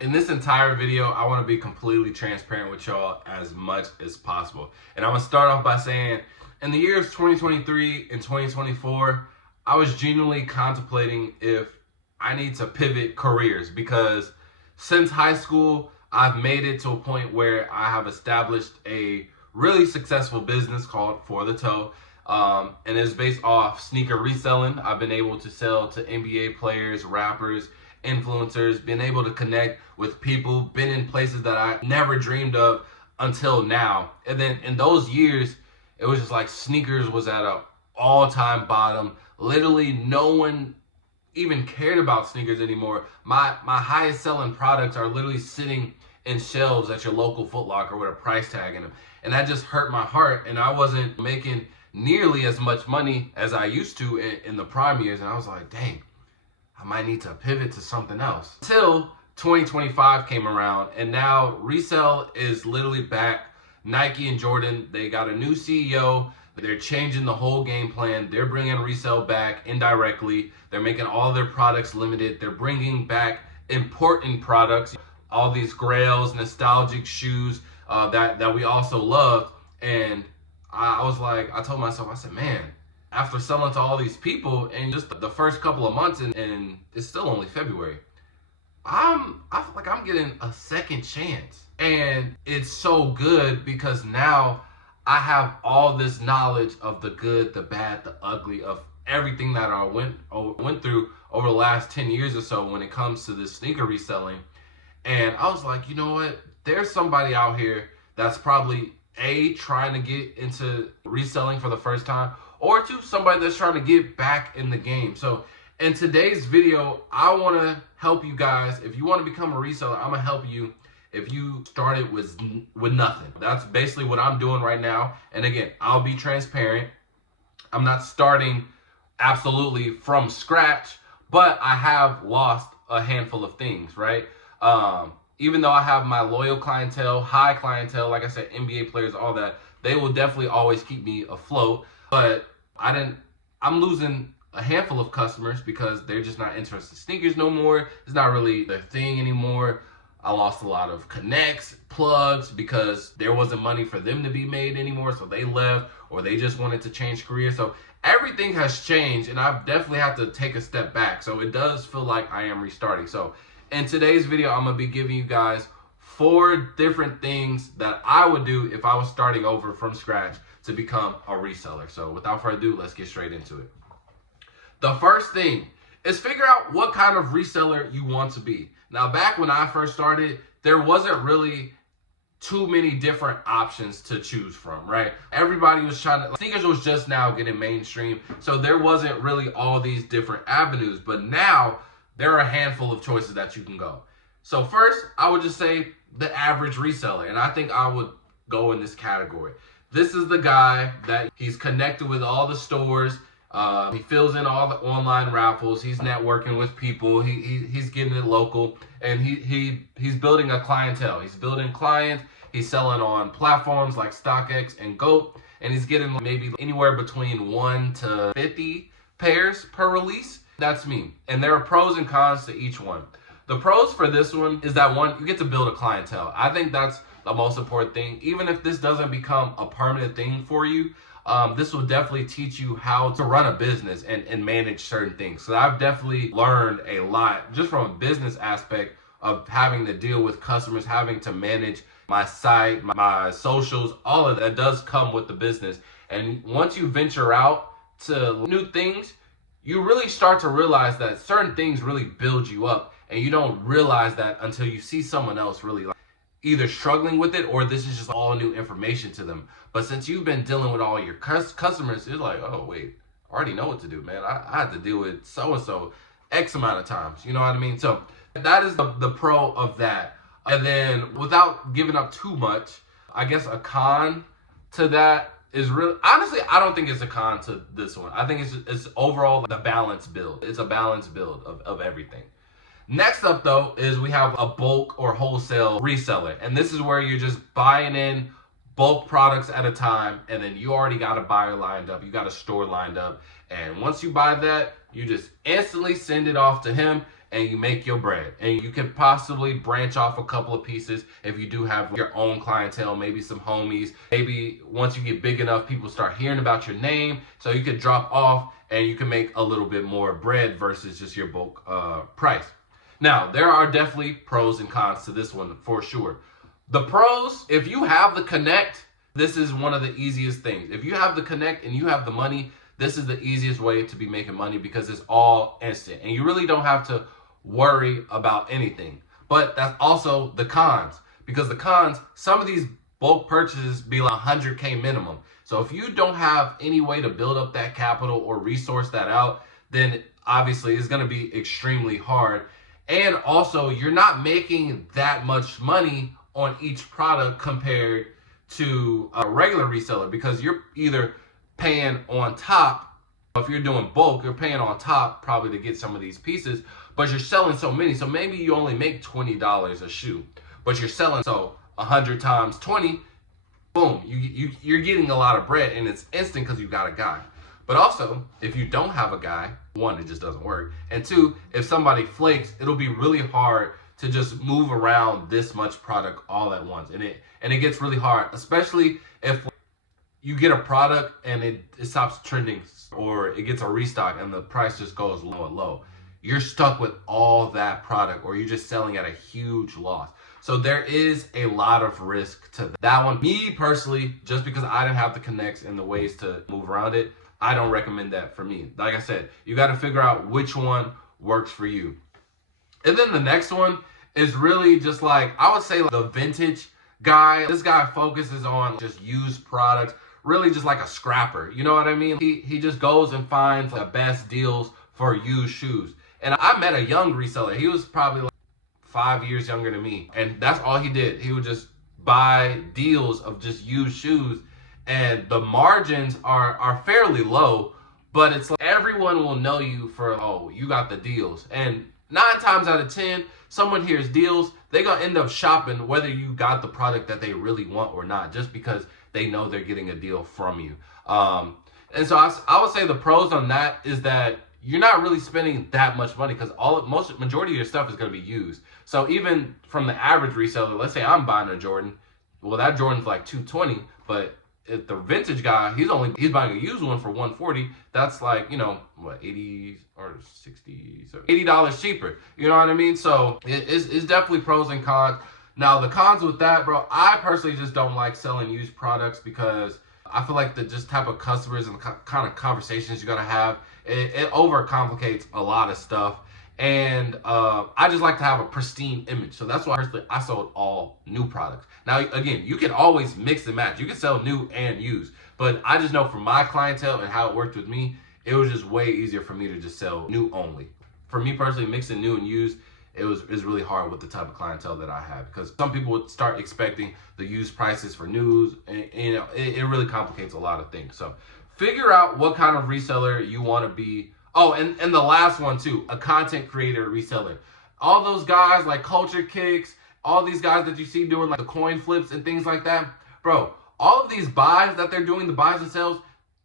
In this entire video, I want to be completely transparent with y'all as much as possible. And I'm going to start off by saying, in the years 2023 and 2024, I was genuinely contemplating if I need to pivot careers, because since high school, I've made it to a point where I have established a really successful business called For the Toe. And it's based off sneaker reselling. I've been able to sell to NBA players, rappers, influencers, been able to connect with people, been in places that I never dreamed of until now. And then in those years, it was just like sneakers was at an all-time bottom. Literally no one even cared about sneakers anymore. My highest selling products are literally sitting in shelves at your local Foot Locker with a price tag in them. And that just hurt my heart. And I wasn't making nearly as much money as I used to in the prime years. And I was like, dang, I might need to pivot to something else. Until 2025 came around, and now Resell is literally back. Nike and Jordan, they got a new CEO. They're changing the whole game plan. They're bringing Resell back indirectly. They're making all their products limited. They're bringing back important products, all these grails, nostalgic shoes that we also love. And I was like, I told myself, I said, man, after selling to all these people and just the first couple of months, and it's still only February, I feel like I'm getting a second chance. And it's so good because now I have all this knowledge of the good, the bad, the ugly, of everything that I went through over the last 10 years or so when it comes to this sneaker reselling. And I was like, you know what? There's somebody out here that's probably trying to get into reselling for the first time, or two, somebody that's trying to get back in the game. So in today's video, I want to help you guys. If you want to become a reseller, I'm gonna help you if you started with nothing. That's basically what I'm doing right now. And again, I'll be transparent. I'm not starting absolutely from scratch, but I have lost a handful of things, right? Even though I have my loyal clientele, high clientele, like I said, NBA players, all that, they will definitely always keep me afloat. But I'm losing a handful of customers because they're just not interested in sneakers no more. It's not really their thing anymore. I lost a lot of connects, plugs, because there wasn't money for them to be made anymore. So they left, or they just wanted to change careers. So everything has changed, and I've definitely had to take a step back. So it does feel like I am restarting. So in today's video, I'm gonna be giving you guys 4 different things that I would do if I was starting over from scratch to become a reseller. So without further ado, let's get straight into it. The first thing is figure out what kind of reseller you want to be. Now, back when I first started, there wasn't really too many different options to choose from, right? Everybody was sneakers was just now getting mainstream, so there wasn't really all these different avenues. But now there are a handful of choices that you can go. So first, I would just say the average reseller, and I think I would go in this category. This is the guy that he's connected with all the stores. He fills in all the online raffles. He's networking with people. He's getting it local, and he's building a clientele. He's building clients. He's selling on platforms like StockX and GOAT, and he's getting maybe anywhere between 1 to 50 pairs per release. That's me. And there are pros and cons to each one. The pros for this one is that, one, you get to build a clientele. I think that's the most important thing. Even if this doesn't become a permanent thing for you, this will definitely teach you how to run a business and manage certain things. So I've definitely learned a lot just from a business aspect of having to deal with customers, having to manage my site, my socials, all of that does come with the business. And once you venture out to new things, you really start to realize that certain things really build you up, and you don't realize that until you see someone else really either struggling with it, or this is just all new information to them. But since you've been dealing with all your customers, you're like, oh wait, I already know what to do, man. I had to deal with so-and-so X amount of times, you know what I mean? So that is the pro of that. And then without giving up too much, I guess a con to that is really, honestly, I don't think it's a con to this one. I think it's overall the balance build. It's a balanced build of everything. Next up, though, is we have a bulk or wholesale reseller. And this is where you're just buying in bulk products at a time, and then you already got a buyer lined up. You got a store lined up. And once you buy that, you just instantly send it off to him, and you make your bread. And you can possibly branch off a couple of pieces if you do have your own clientele, maybe some homies. Maybe once you get big enough, people start hearing about your name, so you could drop off and you can make a little bit more bread versus just your bulk price. Now, there are definitely pros and cons to this one for sure. The pros, if you have the connect, this is one of the easiest things. If you have the connect and you have the money, this is the easiest way to be making money because it's all instant and you really don't have to worry about anything. But that's also the cons, because the cons, some of these bulk purchases be like 100K minimum. So if you don't have any way to build up that capital or resource that out, then obviously it's going to be extremely hard. And also, you're not making that much money on each product compared to a regular reseller, because you're either paying on top. If you're doing bulk, you're paying on top probably to get some of these pieces, but you're selling so many. So maybe you only make $20 a shoe, but you're selling so 100 times 20, boom, you're getting a lot of bread, and it's instant because you got a guy. But also, if you don't have a guy, one, it just doesn't work, and two, if somebody flakes, it'll be really hard to just move around this much product all at once, and it gets really hard, especially if you get a product and it stops trending or it gets a restock and the price just goes low and low. You're stuck with all that product, or you're just selling at a huge loss. So there is a lot of risk to that one. Me personally, just because I didn't have the connects and the ways to move around it, I don't recommend that for me. Like I said, you got to figure out which one works for you. And then the next one is really just like, I would say like the vintage guy. This guy focuses on just used products, really just like a scrapper. You know what I mean? He just goes and finds the best deals for used shoes. And I met a young reseller. He was probably like 5 years younger than me. And that's all he did. He would just buy deals of just used shoes. And the margins are fairly low, but it's like everyone will know you for, oh, you got the deals. And 9 times out of 10, someone hears deals, they're going to end up shopping whether you got the product that they really want or not, just because they know they're getting a deal from you. And so I would say the pros on that is that you're not really spending that much money, because majority of your stuff is going to be used. So even from the average reseller, let's say I'm buying a Jordan, well, that Jordan's like $220, but if the vintage guy, he's buying a used one for $140, that's like, you know, what, 80 or 60, so $80 cheaper. You know what I mean? So it's definitely pros and cons. Now the cons with that, bro, I personally just don't like selling used products, because I feel like the just type of customers and the kind of conversations you gotta have, it overcomplicates a lot of stuff. And I just like to have a pristine image. So that's why personally I sold all new products. Now, again, you can always mix and match. You can sell new and used. But I just know from my clientele and how it worked with me, it was just way easier for me to just sell new only. For me personally, mixing new and used, it's really hard with the type of clientele that I have, because some people would start expecting the used prices for news, and you know, it really complicates a lot of things. So figure out what kind of reseller you want to be. Oh, and the last one too, a content creator reseller. All those guys like Culture Kicks, all these guys that you see doing like the coin flips and things like that, bro, all of these buys that they're doing, the buys and sells,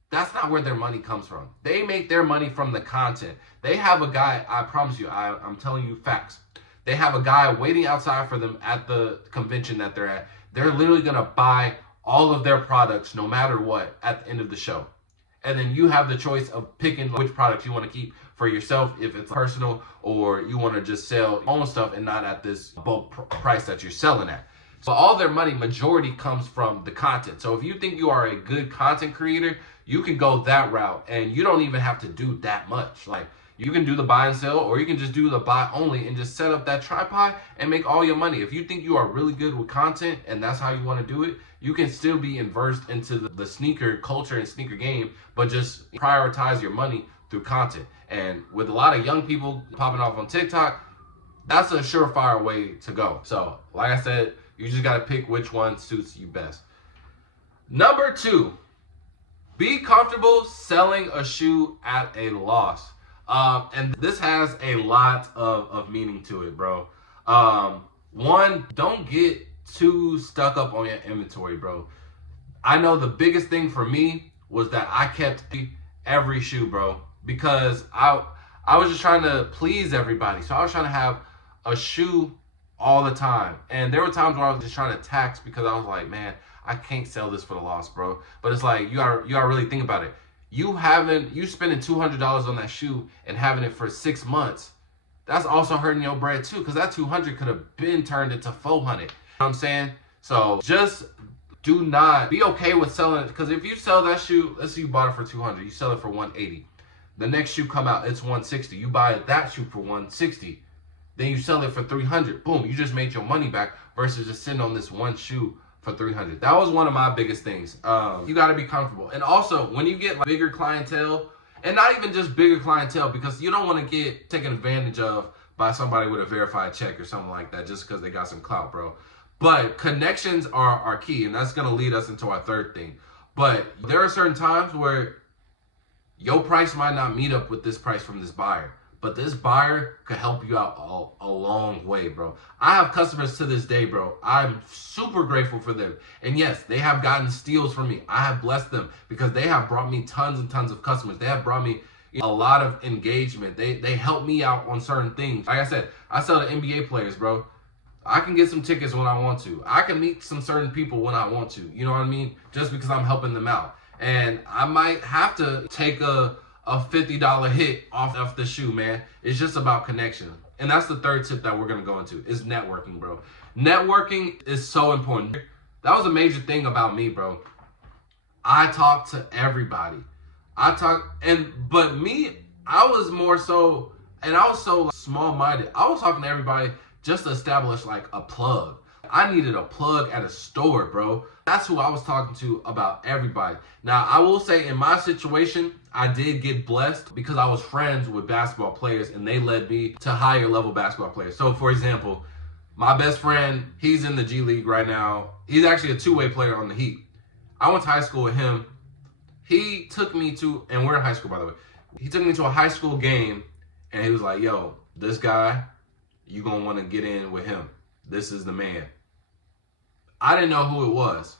that's not where their money comes from. They make their money from the content. They have a guy, I promise you, I'm telling you facts. They have a guy waiting outside for them at the convention that they're at. They're literally gonna buy all of their products no matter what at the end of the show. And then you have the choice of picking which products you want to keep for yourself, if it's personal, or you want to just sell your own stuff and not at this bulk price that you're selling at. So all their money, majority, comes from the content. So if you think you are a good content creator, you can go that route, and you don't even have to do that much. Like, you can do the buy and sell, or you can just do the buy only and just set up that tripod and make all your money. If you think you are really good with content and that's how you want to do it, you can still be immersed into the sneaker culture and sneaker game, but just prioritize your money through content. And with a lot of young people popping off on TikTok, that's a surefire way to go. So like I said, you just got to pick which one suits you best. Number 2, be comfortable selling a shoe at a loss. And this has a lot of meaning to it, bro. One, don't get too stuck up on your inventory, bro. I know the biggest thing for me was that I kept every shoe, bro, because I I was just trying to please everybody. So I was trying to have a shoe all the time. And there were times where I was just trying to tax because I was like, man, I can't sell this for the loss, bro. But it's like, you gotta really think about it. You spending $200 on that shoe and having it for 6 months. That's also hurting your bread too, because that 200 could have been turned into 400. You know what I'm saying? So just do not be okay with selling it, because if you sell that shoe, let's say you bought it for 200, you sell it for 180. The next shoe come out, it's 160. You buy that shoe for 160. Then you sell it for 300. Boom, you just made your money back versus just sitting on this one shoe for 300. That was one of my biggest things. You got to be comfortable. And also, when you get like bigger clientele, and not even just bigger clientele, because you don't want to get taken advantage of by somebody with a verified check or something like that just because they got some clout, bro. But connections are key, and that's going to lead us into our third thing. But there are certain times where your price might not meet up with this price from this buyer, but this buyer could help you out a long way, bro. I have customers to this day, bro. I'm super grateful for them. And yes, they have gotten steals from me. I have blessed them because they have brought me tons and tons of customers. They have brought me a lot of engagement. They help me out on certain things. Like I said, I sell to NBA players, bro. I can get some tickets when I want to. I can meet some certain people when I want to. You know what I mean? Just because I'm helping them out. And I might have to take a $50 hit off the shoe, man. It's just about connection. And that's the third tip that we're going to go into is networking, bro. Networking is so important. That was a major thing about me, bro. I talk to everybody. But me, I was more so, and I was so like, small-minded. I was talking to everybody just to establish like a plug. I needed a plug at a store, bro. That's who I was talking to about everybody. Now, I will say in my situation, I did get blessed because I was friends with basketball players and they led me to higher level basketball players. So, for example, my best friend, he's in the G League right now. He's actually a two-way player on the Heat. I went to high school with him. He took me to, and we're in high school, by the way. He took me to a high school game and he was like, yo, this guy, you gonna want to get in with him. This is the man. I didn't know who it was.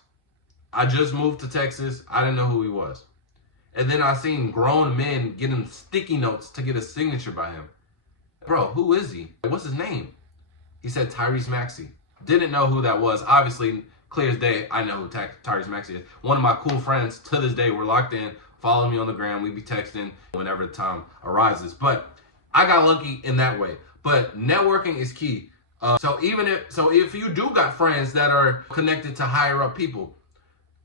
I just moved to Texas. I didn't know who he was. And then I seen grown men getting sticky notes to get a signature by him. Bro, who is he? What's his name? He said Tyrese Maxey. Didn't know who that was. Obviously, clear as day, I know who Tyrese Maxey is. One of my cool friends to this day, we're locked in. Follow me on the gram. We be texting whenever the time arises. But I got lucky in that way. But networking is key. So if you do got friends that are connected to higher up people,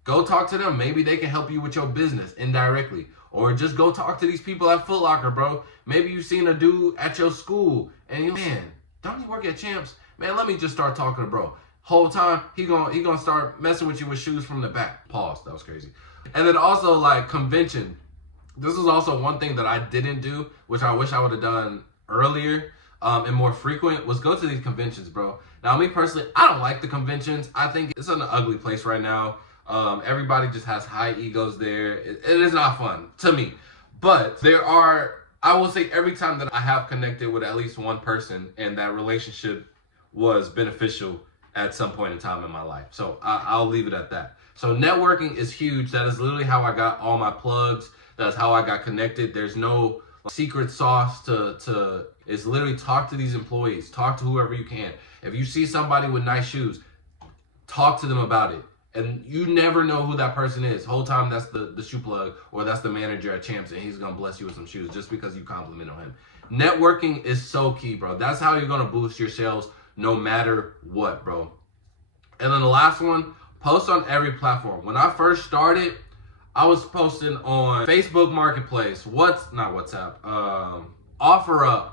go talk to them. Maybe they can help you with your business indirectly. Or just go talk to these people at Foot Locker, bro. Maybe you seen a dude at your school and you, man, don't he work at Champs? Man, let me just start talking to bro. Whole time he gonna start messing with you with shoes from the back. Pause. That was crazy. And then also like convention. This is also one thing that I didn't do, which I wish I would have done earlier. And more frequent was go to these conventions, bro. Now, me personally, I don't like the conventions. I think it's an ugly place right now. Everybody just has high egos there. It is not fun to me. But I will say every time that I have connected with at least one person and that relationship was beneficial at some point in time in my life. So I'll leave it at that. So networking is huge. That is literally how I got all my plugs. That's how I got connected. There's no secret sauce to is literally talk to these employees, talk to whoever you can. If you see somebody with nice shoes, talk to them about it. And you never know who that person is. Whole time that's the shoe plug or that's the manager at Champs and he's gonna bless you with some shoes just because you complimented him. Networking is so key, bro. That's how you're gonna boost your sales no matter what, bro. And then the last one, post on every platform. When I first started, I was posting on Facebook Marketplace, OfferUp,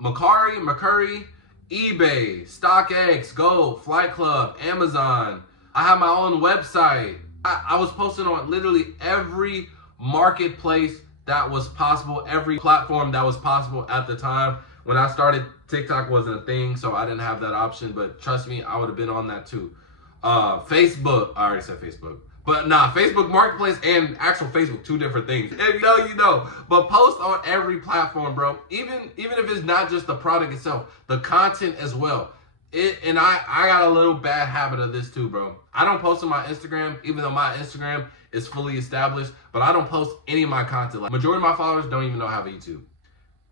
Mercari, eBay, StockX, Go, Flight Club, Amazon. I have my own website. I was posting on literally every marketplace that was possible, every platform that was possible at the time. When I started, TikTok wasn't a thing, so I didn't have that option. But trust me, I would have been on that too. Facebook, I already said Facebook. But nah, Facebook Marketplace and actual Facebook, two different things. If you know, you know. But post on every platform, bro. Even if it's not just the product itself, the content as well. And I got a little bad habit of this too, bro. I don't post on my Instagram, even though my Instagram is fully established. But I don't post any of my content. Like majority of my followers don't even know I have a YouTube.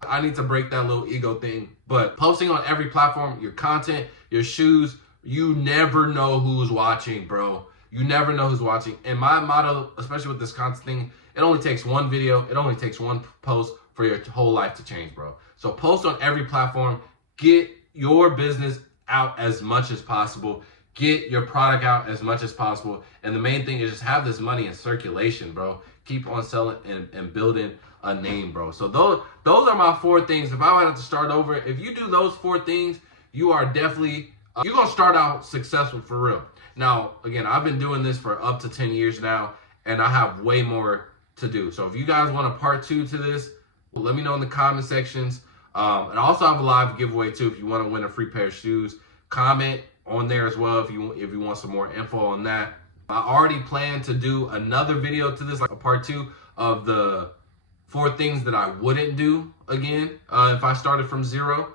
I need to break that little ego thing. But posting on every platform, your content, your shoes, you never know who's watching, bro. You never know who's watching. And my motto, especially with this content thing, it only takes one video, it only takes one post for your whole life to change, bro. So post on every platform, get your business out as much as possible, get your product out as much as possible. And the main thing is just have this money in circulation, bro. Keep on selling and building a name, bro. So those are my 4 things. If I had to start over, if you do those 4 things, you are definitely, you're going to start out successful for real. Now, again, I've been doing this for up to 10 years now, and I have way more to do. So if you guys want a part 2 to this, let me know in the comment sections. And I also have a live giveaway too if you want to win a free pair of shoes. Comment on there as well if you want some more info on that. I already plan to do another video to this, like a part 2 of the 4 things that I wouldn't do again if I started from zero.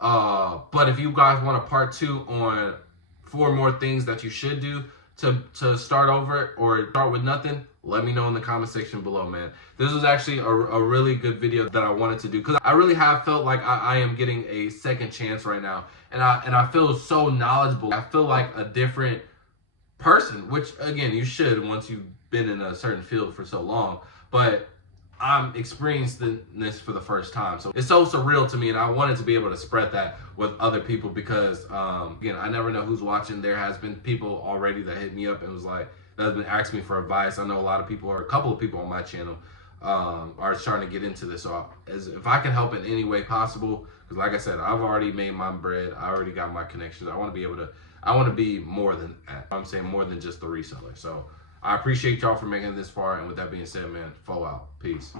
But if you guys want a part 2 on 4 more things that you should do to start over or start with nothing, let me know in the comment section below, man. This was actually a really good video that I wanted to do because I really have felt like I am getting a second chance right now. And I feel so knowledgeable. I feel like a different person, which again, you should once you've been in a certain field for so long. But I'm experiencing this for the first time. So it's so surreal to me, and I wanted to be able to spread that with other people because, again, I never know who's watching. There has been people already that hit me up and was like, that has been asking me for advice. I know a lot of people, or a couple of people on my channel, are starting to get into this. So if I can help in any way possible, because like I said, I've already made my bread. I already got my connections. I want to be able to, I want to be more than that. I'm saying more than just the reseller. So I appreciate y'all for making it this far. And with that being said, man, fall out. Peace.